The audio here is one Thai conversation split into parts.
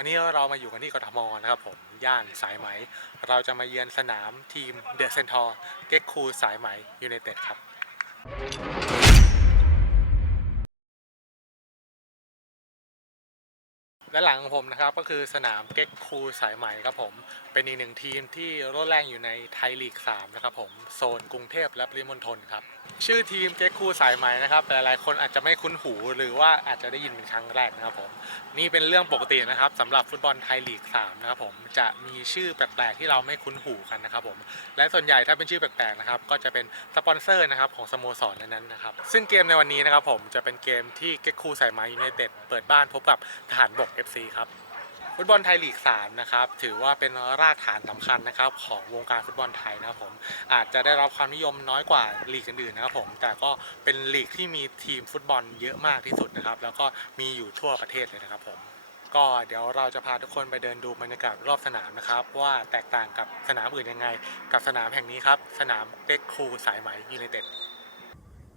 วันนี้เรามาอยู่กันที่กทมนะครับผมย่านสายไหม เราจะมาเยือนสนามทีมเดอะเซนทอร์เก็กคูสายไหมยูไนเต็ดครับ และหลังของผมนะครับก็คือสนามเก็กคูสายไหมครับผม เป็นอีกหนึ่งทีมที่โรดแรงอยู่ในไทยลีก 3 นะครับผม โซนกรุงเทพและปริมณฑลครับ ชื่อทีมเก็กคูสายไหมนะครับหลายๆคนอาจจะไม่คุ้นหูหรือว่าอาจจะได้ยินเป็นครั้งแรกนะครับผมนี่เป็นเรื่องปกตินะครับสำหรับฟุตบอลไทยลีก3นะครับผมจะมีชื่อแปลกๆที่เราไม่คุ้นหูกันนะครับผมและส่วนใหญ่ถ้าเป็นชื่อแปลกๆนะครับก็จะเป็นสปอนเซอร์นะครับของสโมสรนั้นๆนะครับซึ่งเกมในวันนี้นะครับผมจะเป็นเกมที่เก็กคูสายไหมยูไนเต็ดเปิดบ้านพบกับทหารบก FC ครับ ฟุตบอลไทยลีก3นะครับถือว่าเป็นรากฐานสำคัญนะครับของวงการฟุตบอลไทยนะครับผมอาจจะได้รับความนิยมน้อยกว่าลีกอื่นๆนะครับผมแต่ก็เป็นลีกที่มีทีมฟุตบอลเยอะมากที่สุดนะครับแล้วก็มีอยู่ทั่วประเทศเลยนะครับผมก็เดี๋ยวเราจะพาทุกคนไปเดินดูบรรยากาศรอบสนามนะครับ ว่าแตกต่างกับสนามอื่นยังไง กับสนามแห่งนี้ครับ สนามเด็กครูสายไหมยูไนเต็ด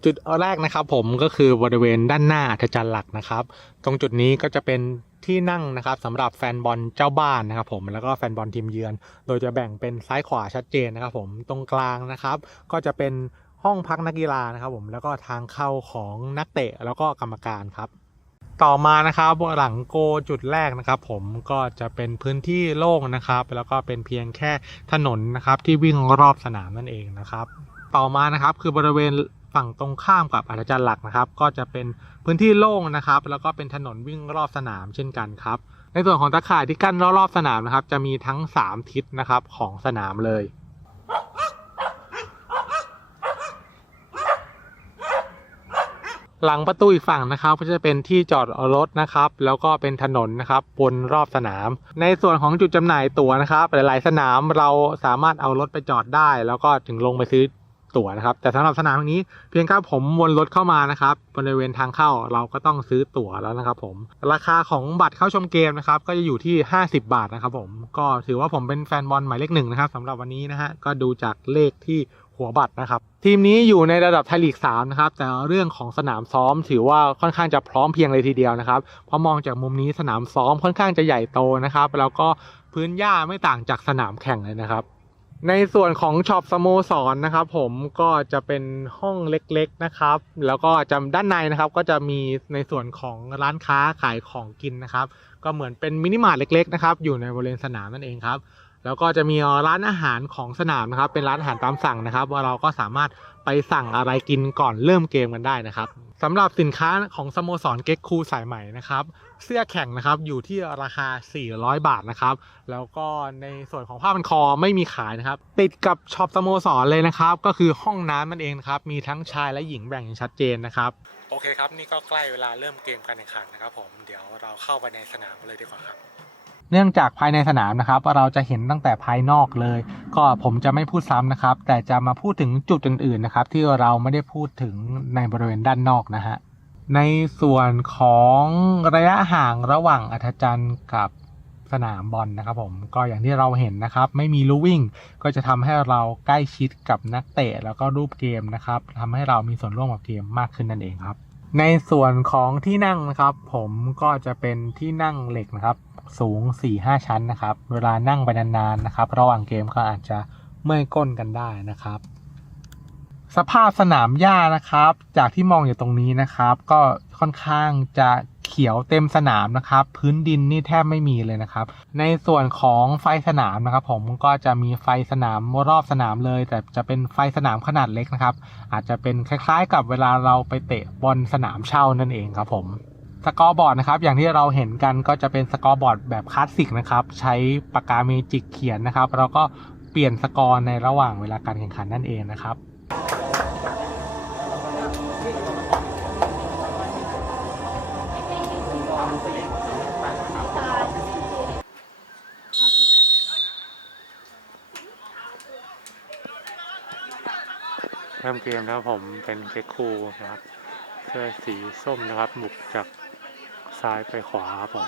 จุดแรกนะครับผมก็คือบริเวณด้านหน้าอัธจันทร์หลักนะครับ ตรงจุดนี้ก็จะเป็นที่นั่งนะครับสำหรับแฟนบอลเจ้าบ้านนะครับผมแล้วก็แฟนบอลทีมเยือน โดยจะแบ่งเป็นซ้ายขวาชัดเจนนะครับผมตรงกลางนะครับ ก็จะเป็นห้องพักนักกีฬานะครับผมแล้วก็ทางเข้าของนักเตะแล้วก็กรรมการครับ ต่อมานะครับหลังโกจุดแรกนะครับ ผมก็จะเป็นพื้นที่โล่งนะครับ แล้วก็เป็นเพียงแค่ถนนนะครับที่วิ่งรอบสนามนั่นเองนะครับ ต่อมานะครับคือบริเวณ ฝั่งตรงข้ามกับอาจารย์หลักนะครับ ก็จะเป็นพื้นที่โล่งนะครับ แล้วก็เป็นถนนวิ่งรอบสนามเช่นกันครับ ในส่วนของตะข่ายที่กั้นรอบๆสนามนะครับ จะมีทั้ง 3 ทิศนะครับของสนามเลยหลังประตูอีกฝั่งนะครับก็จะเป็นที่จอดรถนะครับ แล้วก็เป็นถนนนะครับบนรอบสนาม ในส่วนของจุดจำหน่ายตั๋วนะครับ หลายๆสนามเราสามารถเอารถไปจอดได้ แล้วก็ถึงลงไปซื้อ ตั๋วนะครับ แต่สำหรับสนามนี้เพียงแค่ผมวนรถเข้ามานะครับบริเวณทางเข้าเราก็ต้องซื้อตั๋วแล้วนะครับ ผมราคาของบัตรเข้าชมเกมนะครับก็จะอยู่ที่ 50 บาทนะครับ ผมก็ถือว่าผมเป็นแฟนบอลหมายเลขหนึ่งนะครับสำหรับวันนี้นะฮะก็ดูจากเลขที่หัวบัตรนะครับทีมนี้อยู่ในระดับไทยลีก3นะครับแต่เรื่องของสนามซ้อมถือว่าค่อนข้างจะพร้อมเพียงเลยทีเดียวนะครับเพราะมองจากมุมนี้สนามซ้อมค่อนข้างจะใหญ่โตนะครับแล้วก็พื้นหญ้าไม่ต่างจากสนามแข่งเลยนะครับ ในส่วนของช็อปสโมสรนนะครับ ผมก็จะเป็นห้องเล็กๆนะครับ แล้วก็จะด้านในนะครับ ก็จะมีในส่วนของร้านค้าขายของกินนะครับ ก็เหมือนเป็นมินิมาร์ทเล็ก ๆ นะครับ อยู่ในบริเวณสนามนั่นเองครับ แล้วก็จะมีร้านอาหารของสนามนะครับ เป็นร้านอาหารตามสั่งนะครับ ว่าเราก็สามารถไปสั่งอะไรกินก่อนเริ่มเกมกันได้นะครับสำหรับสินค้าของสโมสรเก็กคูสายใหม่นะครับเสื้อแข่งนะครับอยู่ที่ราคา 400 บาทนะครับ แล้วก็ในส่วนของผ้าพันคอไม่มีขายนะครับ ติดกับช็อปสโมสรเลยนะครับ ก็คือห้องน้ำนั่นเองครับ มีทั้งชายและหญิงแบ่งอย่างชัดเจนนะครับ โอเคครับ นี่ก็ใกล้เวลาเริ่มเกมการแข่งขันนะครับผม เดี๋ยวเราเข้าไปในสนามกันเลยดีกว่าครับ เนื่องจากภายในสนามนะครับเราจะเห็นตั้งแต่ภายนอกเลย ก็ผมจะไม่พูดซ้ำนะครับ แต่จะมาพูดถึงจุดอื่นๆนะครับ ที่เราไม่ได้พูดถึงในบริเวณด้านนอกนะฮะในส่วนของระยะห่างระหว่างอัธจันทร์กับสนามบอลนะครับผมก็อย่างที่เราเห็นนะครับ ไม่มีลู่วิ่ง ก็จะทำให้เราใกล้ชิดกับนักเตะแล้วก็รูปเกมนะครับทำให้เรามีส่วนร่วมกับเกมมากขึ้นนั่นเองครับ ในส่วนของที่นั่งนะครับ ผมก็จะเป็นที่นั่งเหล็กนะครับ สูง 4-5 ชั้นนะครับ เวลานั่งไปนานๆนะครับ ระหว่างเกมก็อาจจะเมื่อยก้นกันได้นะครับ สภาพสนามหญ้านะครับ จากที่มองอยู่ตรงนี้นะครับ ก็ค่อนข้างจะ ขียวเต็มสนามนะครับ พื้นดินนี่แทบไม่มีเลยนะครับ ในส่วนของไฟสนามนะครับ ผมก็จะมีไฟสนามรอบสนามเลย แต่จะเป็นไฟสนามขนาดเล็กนะครับ อาจจะเป็นคล้ายๆ กับเวลาเราไปเตะบอลสนามเช่านั่นเองครับผมสกอร์บอร์ดนะครับอย่างที่เราเห็นกันก็จะเป็นสกอร์บอร์ดแบบคลาสสิกนะครับใช้ปากกาเมจิกเขียนนะครับแล้วก็เปลี่ยนสกอร์ในระหว่างเวลาการแข่งขันนั่นเองนะครับ เริ่มเกมนะครับผมเป็นเก็กคูนะครับเสื้อสีส้มนะครับบุกจากซ้ายไปขวาครับผม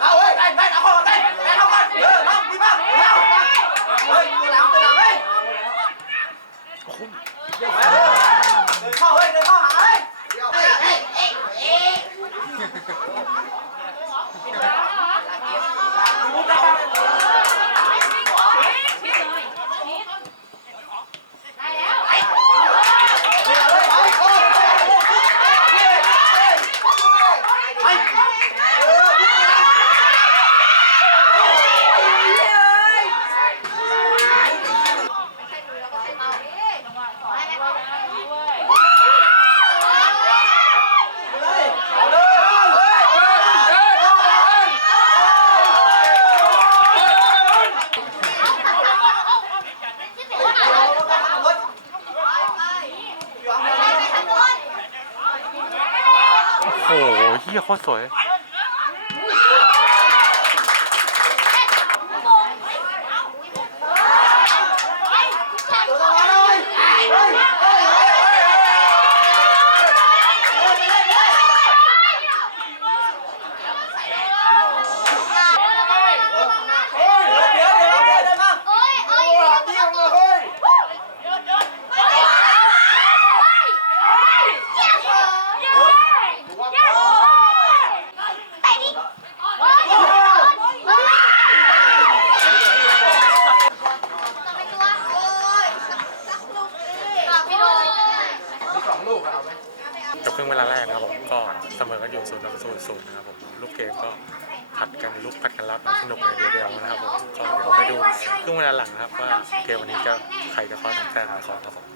เอาเฮ้ยได้ได้เอาเข้าได้ได้เข้ามาเออมาพี่บ้างเร็วเฮ้ยตัวหลังตัวหลังเฮ้ยเดี๋ยวเดินเข้าเฮ้ยเดินเข้าหาเฮ้ยเดี๋ยวเฮ้ยเฮ้ยเฮ้ยเฮ้ย โอ้โหเฮี ยโคตรสวย จบครึ่งเวลาแรกนะครับผมก็เสมอกันอยู่ศูนย์ต่อศูนย์ศูนย์นะครับผมลูกเกมก็ผัดกันลุกผัดกันรับสนุกเลยเดียวๆนะครับผมก็เดี๋ยวไปดูครึ่งเวลาหลังนะครับว่าเกมวันนี้จะใครจะคว้าแต้มป์ของครับผม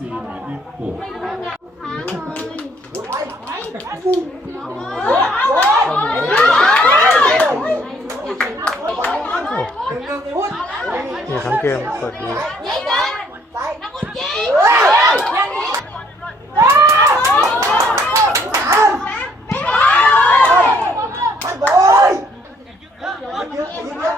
นาบกเอฟซีหมายเลขหกนี่ทั้งเกมสดดี มันโบยยืดยืดยืด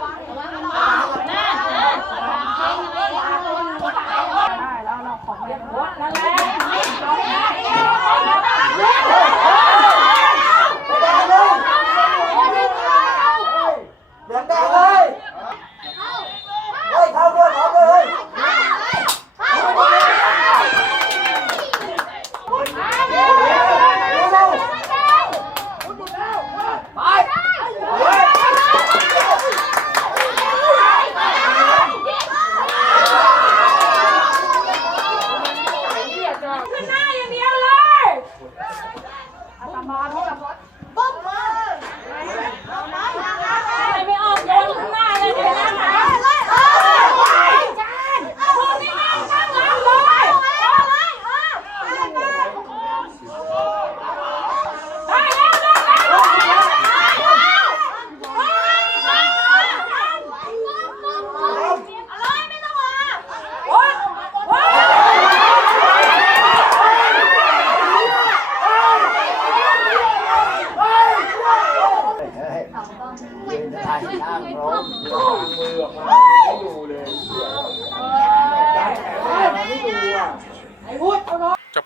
เสียงดังเลยเฮ้ยเข้าด้วยเข้าด้วยเฮ้ย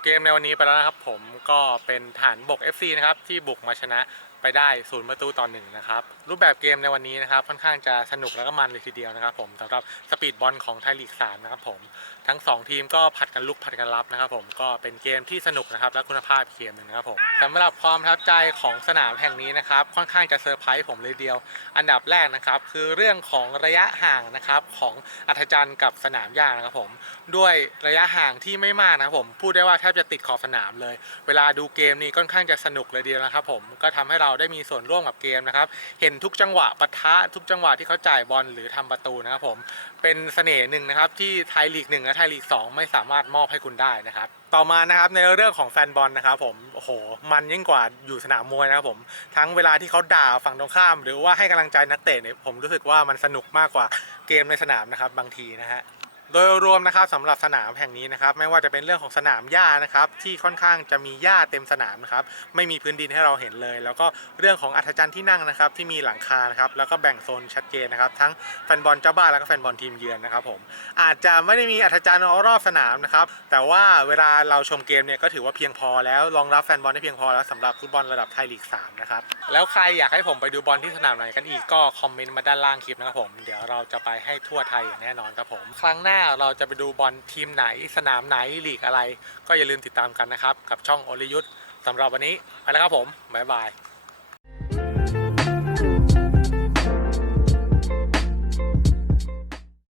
เกมในวันนี้ไปแล้วนะครับ ผมก็เป็นฐานบก FC นะครับที่บุกมาชนะไปได้ศูนย์ประตูต่อหนึ่งนะครับรูปแบบเกมในวันนี้นะครับค่อนข้างจะสนุกแล้วก็มันเลยทีเดียวนะครับ ผมสำหรับสปีดบอลของไทยลีก3นะครับผมทั้ง 2 ทีมก็ผัดกันลุกผัดกันรับนะครับผมก็เป็นเกมที่สนุกนะครับและคุณภาพเกมหนึ่งนะครับผมสำหรับความประทับใจของสนามแห่งนี้นะครับค่อนข้างจะเซอร์ไพรส์ผมเลยเดียว อันดับแรกนะครับคือเรื่องของระยะห่างนะครับของอัธจันทร์กับสนามหญ้านะครับผมด้วยระยะห่างที่ไม่มากนะครับผมพูดได้ว่าแทบจะติดขอบสนามเลย เวลาดูเกมนี้ค่อนข้างจะสนุกเลยเดียวนะครับผมก็ทำให้เราได้มีส่วนร่วมกับเกมนะครับเห็นทุกจังหวะปะทะทุกจังหวะที่เขาจ่ายบอลหรือทำประตูนะครับผมเป็นเสน่ห์หนึ่งนะครับที่ไทยลีกหนึ่งและไทยลีกสองไม่สามารถมอบให้คุณได้นะครับ ต่อมานะครับในเรื่องของแฟนบอลนะครับผมโอ้โหมันยิ่งกว่าอยู่สนามมวยนะครับผมทั้งเวลาที่เขาด่าฝั่งตรงข้าม หรือว่าให้กำลังใจนักเตะเนี่ยผมรู้สึกว่ามันสนุกมากกว่าเกมในสนามนะครับบางทีนะฮะ โดยรวมนะครับสำหรับสนามแห่งนี้นะครับไม่ว่าจะเป็นเรื่องของสนามหญ้านะครับที่ค่อนข้างจะมีหญ้าเต็มสนามนะครับไม่มีพื้นดินให้เราเห็นเลย แล้วก็เรื่องของอัธจันทร์ที่นั่งนะครับที่มีหลังคานะครับแล้วก็แบ่งโซนชัดเจนนะครับทั้งแฟนบอลเจ้าบ้านแล้วก็แฟนบอลทีมเยือนนะครับผมอาจจะไม่ได้มีอัธจันทร์รอบสนามนะครับแต่ว่าเวลาเราชมเกมเนี่ยก็ถือว่าเพียงพอแล้วรองรับแฟนบอลได้เพียงพอแล้วสำหรับฟุตบอลระดับไทยลีก3นะครับแล้วใครอยากให้ผมไปดูบอลที่สนามไหนกันอีกก็คอมเมนต์มาด้านล่างคลิปนะครับผมเดี๋ยวเราจะไปให้ทั่วไทยอย่างแน่นอนครับผมครั้งหน้าเราจะไปดูบอลทีมไหน สนามไหนลีกอะไร ก็อย่าลืมติดตามกันนะครับ กับช่องโอลิยุทธสำหรับวันนี้ไปแล้วครับผมบ๊ายบาย